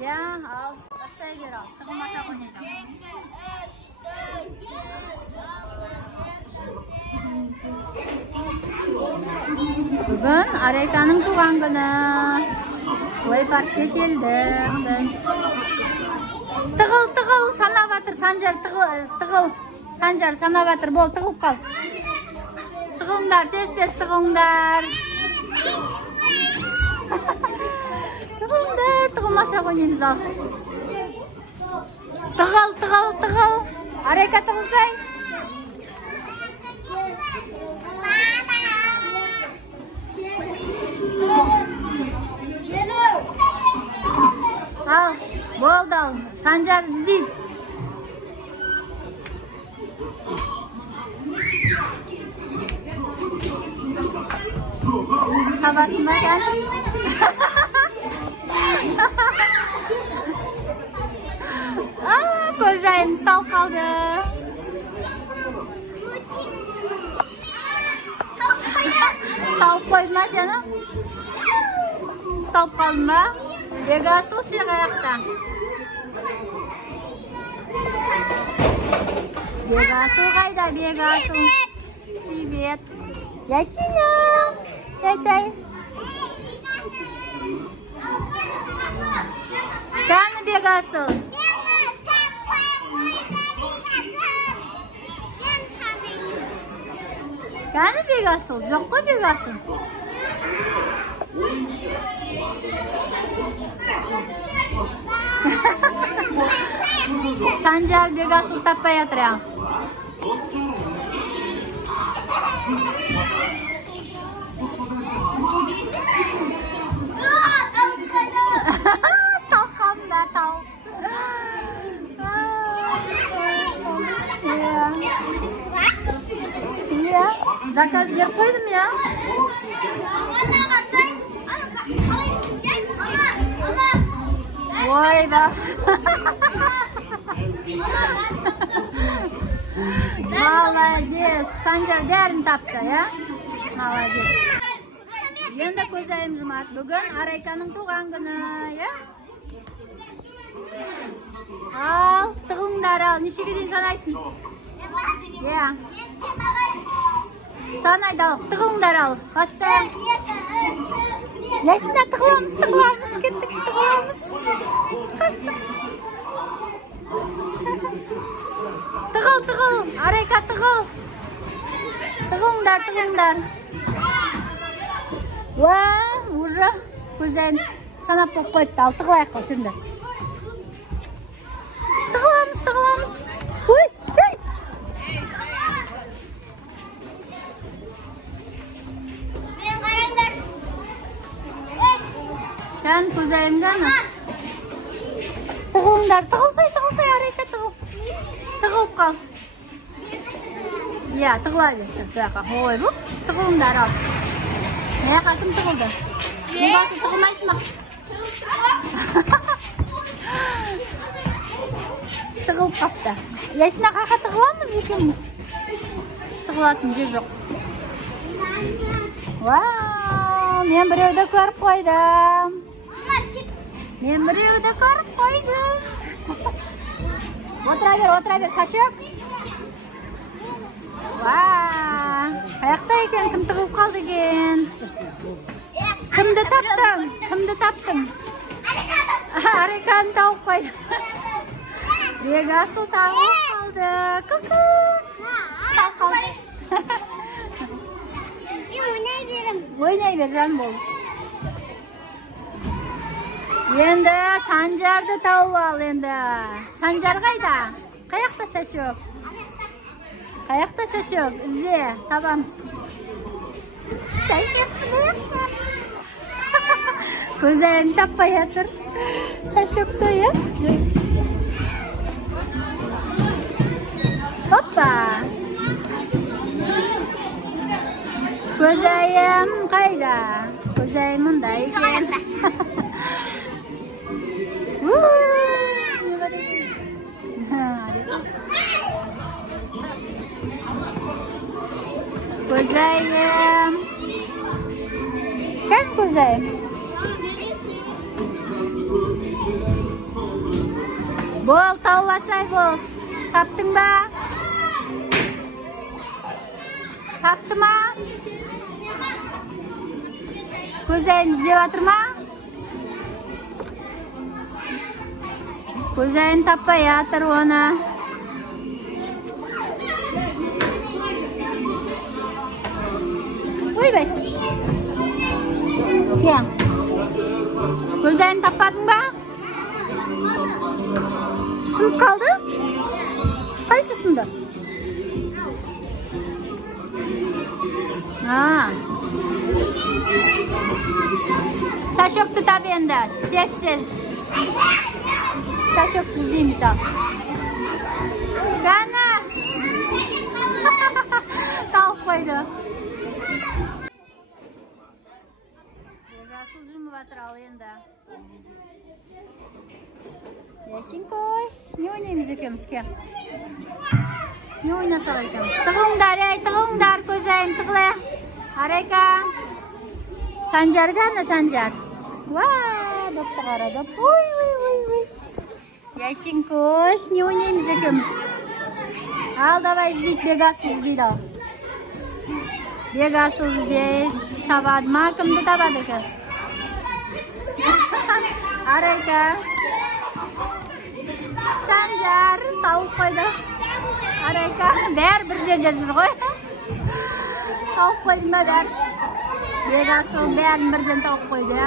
Ya, al. Basтай бер ал. Тығылмаса ойнайды. Бүгін Арайканың туған күні. Ой, паркке келдік біз. Тығыл, санап атыр, Санжар, тығыл. Санжар, санап атыр, бол, тығылып қал. Тығылыңдар, тез тығылыңдар. Тығылмаса ойнаймыз ал. Тығыл. Арайка тығылсай. Ал, болды ал. Санжар іздейді. Табасын ба кән? Көзайым ұсталып қалды. Тауып қойды ма сені? Ұсталып қалдың ба? Бегасыл шеқ аяқта. Бегасыл қайда, Бегасыл? Привет. Ясина. Тай. Кәні Бегасыл? Кәні Бегасыл? Жоқ қой Бегасыл? Санжар Бегасыл таппай жатыр ал. Тау қалында, тау. Заказ беріп қойдым, я? Ой, да. Молодец. Санжар бәрін тапты, я? Молодец. Енді көзайым жұмат. Бүгін Арайканың туған күні, я? Ал, тығылыңдар ал. Нешеге дейін санайсың? Я. Санайды ал. Тығылыңдар ал. Баста. Ясында тығыламыз. Кеттік, тығыламыз. Қаштық. Тығыл. Арайка тығыл. Тығылыңдар. Уа, уже көзайым санап болып қойды. Ал, тығылайық қой, түрінде. Тығыламыз. Ой. Кән көзайымда ма? Тығылыңдар, тығылсай, Арайка тығыл. Тығылып қал. Я, тығыла берсін сұяқа. Ой, бұл, тығылыңдар ал. Аяқа кім тығылды? Бегасыл тығылмайсың ма? Тығылып қапты. Ясына қақа тығыламыз екеніміз. Тығылатын жер жоқ. Вау, мен біреуді көріп қойдым. Отыра бер, Сашок. Вау, қаяқта екен, кім тығылып қалды екен? Кімді таптым? Арайканы тауып қойды. Бегасыл тауып қалды. Ку-ку. Тауып қалды. Ойнай бер, жан бол. Енді Санжарды тауып ал енді. Санжар қайда? Қаяқта Сашок? Ізде, табамыз. Сашок қаяқта? Көзайым таппай жатыр. Сашокты, я? Оппа! Көзайым қайда? Көзайым мұнда екен. Көзайым. Kan көзайым? Бол, тауласай бол. Таптың ба? Тапты ма? Көзайын іздеп жатыр ма? Көзайын таппай жатыр оны. Ойбай. Кем? Көзайын таппадың ба? Сынып қалды? Қайсы сынды? Сашокты тап енді, тез-тез. Сашокты іздейміз ал. Ғана! Тауып қойды. Жасыл жұмып атыр ал енді. Ясенькош, не ойнаймыз екеуміз, кем? Не ойнасақ екеуміз? Тығыңдар, тығыңдар, көзайын тығылы. Арайка. Санжар ғана, Санжар. Вау, допты қарады. Ой. Ясенькош, не ойнаймыз екеуміз? Ал, давай іздейді, Бегасыл іздейді ал. Бегасыл іздейді. Табады ма? Кімді табады екен? Арайка. Санжар тауып қойды. Арайка. Бәрі бір жерде жүр ғой. Тауып қойды ма бәрі? Бегасыл бәрін бірден тауып қойды.